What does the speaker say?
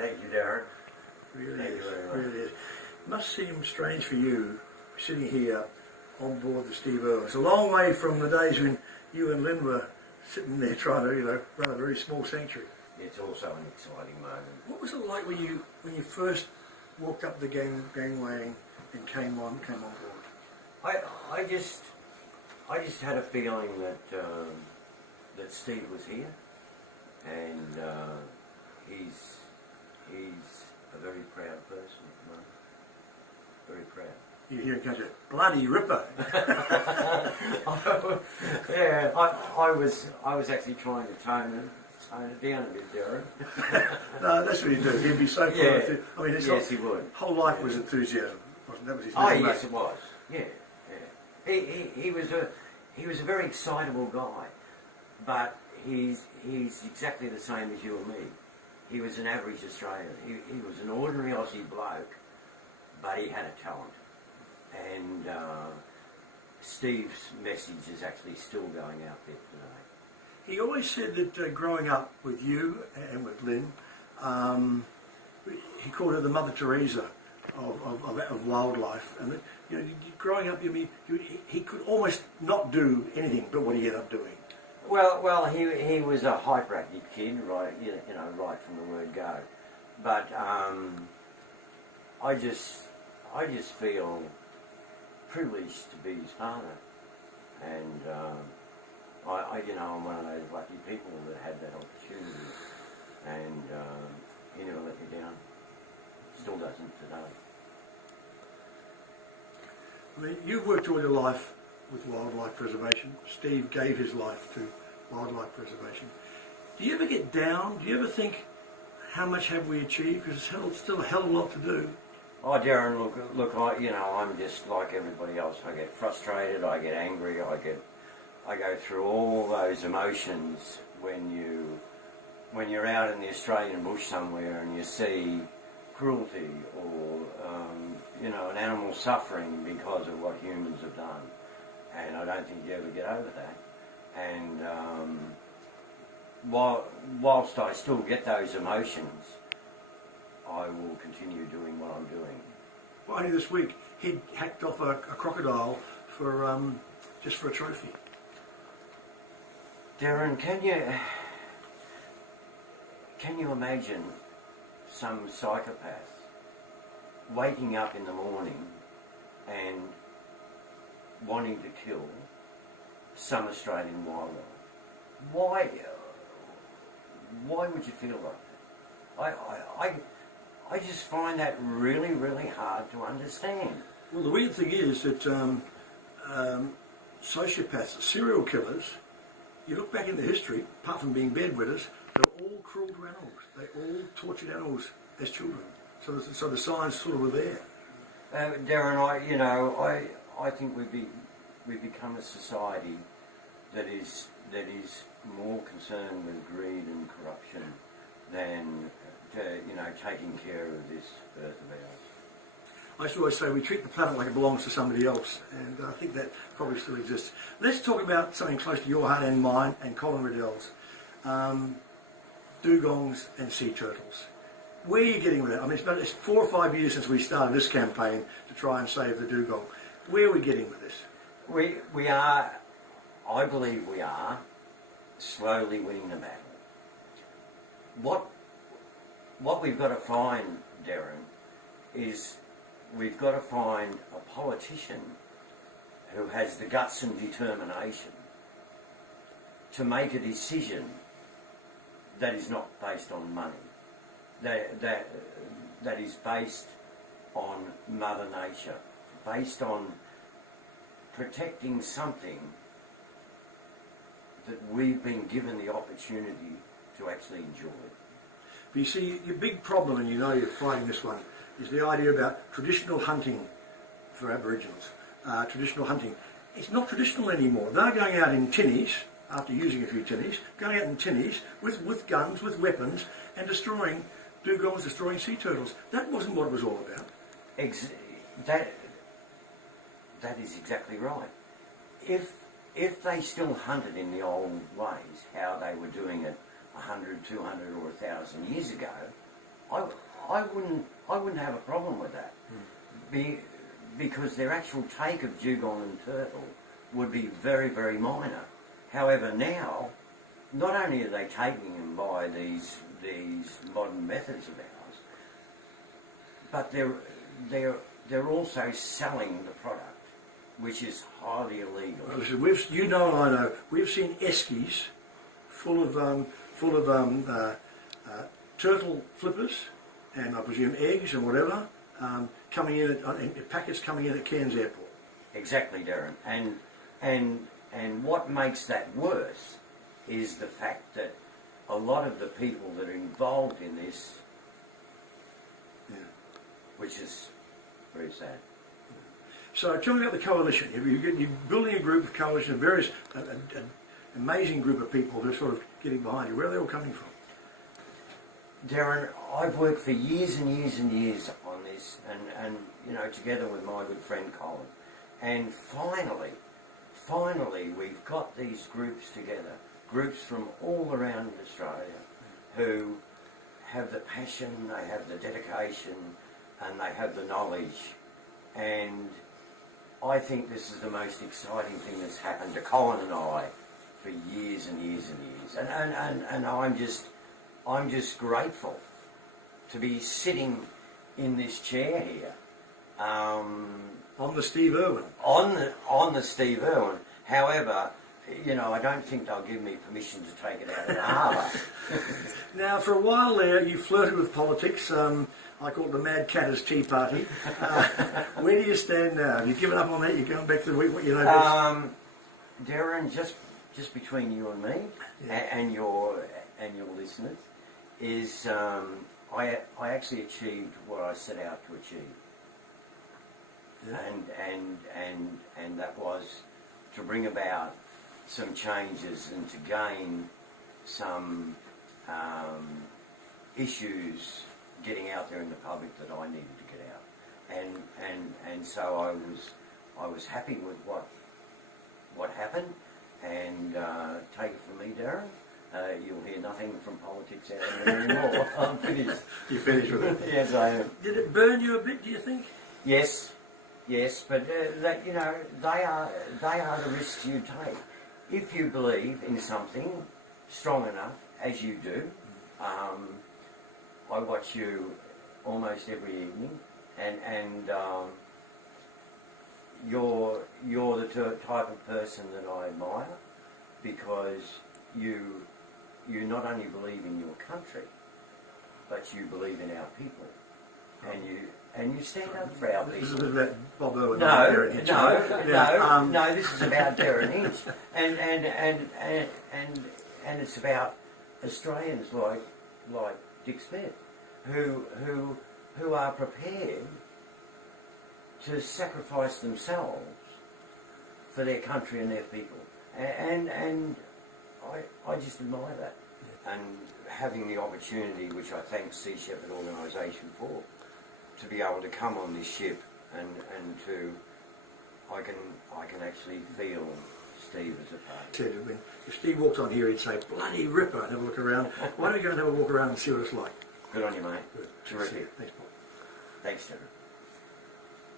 Thank you, Derryn. Really Thank is. you very much. Really is. It must seem strange for you sitting here on board the Steve Irwin. It's a long way from the days when you and Lynn were sitting there trying to, run a very small sanctuary. It's also an exciting moment. What was it like when you first walked up the gangway and came on board? I just had a feeling that Steve was here, and he's a very proud person at the moment. Very proud. You hear him go to bloody ripper. Yeah, I was actually trying to tone it down a bit, Derryn. No, that's what he'd do. He'd be so full Yeah. of I mean, his he would. whole life was enthusiasm, wasn't that? Was his Oh name, yes, mate? it was. Yeah, yeah. He was a very excitable guy, but he's exactly the same as you and me. He was an average Australian. He was an ordinary Aussie bloke, but he had a talent. And Steve's message is actually still going out there today. He always said that growing up with you and with Lynn, he called her the Mother Teresa of wildlife. And that, growing up, he could almost not do anything but what he ended up doing. Well, he was a hyperactive kid, right? Right from the word go. But I just feel privileged to be his father, and I'm one of those lucky people that had that opportunity, and he never let me down. Still doesn't today. I mean, you've worked all your life with wildlife preservation. Steve gave his life to wildlife preservation. Do you ever get down? Do you ever think, how much have we achieved? Because it's still a hell of a lot to do. Oh, Derryn, look, I'm just like everybody else. I get frustrated, I get angry, I go through all those emotions when you're out in the Australian bush somewhere and you see cruelty or an animal suffering because of what humans have done, and I don't think you ever get over that. And whilst I still get those emotions, I will continue doing what I'm doing. Well, only this week he hacked off a crocodile for just for a trophy. Derryn, can you imagine some psychopath waking up in the morning and wanting to kill some Australian wildlife? Why would you feel like that? I just find that really, really hard to understand. Well, the weird thing is that sociopaths, serial killers, you look back into history, apart from being bedwetters, they're all cruel to animals. They all tortured animals as children. So the signs sort of were there. Derryn, I think we've become a society that is more concerned with greed and corruption than taking care of this earth of ours. I used to always say we treat the planet like it belongs to somebody else, and I think that probably still exists. Let's talk about something close to your heart and mine and Colin Riddell's. Dugongs and sea turtles. Where are you getting with that? I mean, it's 4 or 5 years since we started this campaign to try and save the dugong. Where are we getting with this? We are, I believe we are, slowly winning the battle. What we've got to find, Derryn, is we've got to find a politician who has the guts and determination to make a decision that is not based on money, that is based on Mother Nature, based on protecting something that we've been given the opportunity to actually enjoy. But you see, your big problem, and you're fighting this one, is the idea about traditional hunting for Aboriginals. Traditional hunting. It's not traditional anymore. They're going out in tinnies, after using a few tinnies, going out in tinnies with guns, with weapons, and destroying dugongs, destroying sea turtles. That wasn't what it was all about. That is exactly right. If they still hunted in the old ways, how they were doing it 100, 200 or 1,000 years ago, I wouldn't have a problem with that. Because their actual take of dugong and turtle would be very, very minor. However, now, not only are they taking them by these modern methods of ours, but they're also selling the product, which is highly illegal. Well, listen, you know and I know, we've seen eskies full of turtle flippers and I presume eggs and whatever coming in packets coming in at Cairns Airport. Exactly, Derryn. And what makes that worse is the fact that a lot of the people that are involved in this, which is very sad. So tell me about the coalition. You're building a group of coalition of various, an amazing group of people who are sort of getting behind you. Where are they all coming from? Derryn, I've worked for years and years and years on this, and you know, together with my good friend Colin. And finally we've got these groups together, groups from all around Australia who have the passion, they have the dedication, and they have the knowledge. And I think this is the most exciting thing that's happened to Colin and I for years and years and years. And I'm just grateful to be sitting in this chair here. On the Steve Irwin. On the Steve Irwin. However, you know, I don't think they'll give me permission to take it out of the harbour. Now, for a while there, you flirted with politics. I call it the Mad Catter's Tea Party. Where do you stand now? Have you given up on that? You're going back to what you know best? Derryn, just between you and me, and your listeners, is I actually achieved what I set out to achieve. Yeah. And that was to bring about some changes and to gain some issues getting out there in the public that I needed to get out. And so I was happy with what happened, and take it from me, Derryn. You'll hear nothing from politics out of me anymore. I'm finished. You're finished with it? Yes, I am. Did it burn you a bit, do you think? Yes, but that, you know, they are the risks you take. If you believe in something strong enough, as you do, I watch you almost every evening, and you're the type of person that I admire, because you not only believe in your country, but you believe in our people, and you stand up for our people. This is about Bob Irwin. No. This is about Derryn Hinch, and it's about Australians like Dick Smith, who are prepared to sacrifice themselves for their country and their people, and I just admire that. And having the opportunity, which I thank Sea Shepherd organisation for, to be able to come on this ship and to I can actually feel Steve as a part. Ted, if Steve walked on here, he'd say, "Bloody ripper!" and have a look around. Why don't you go and have a walk around and see what it's like? Good on you, mate. Good. Terrific. Thanks, Paul. Thanks, Derryn.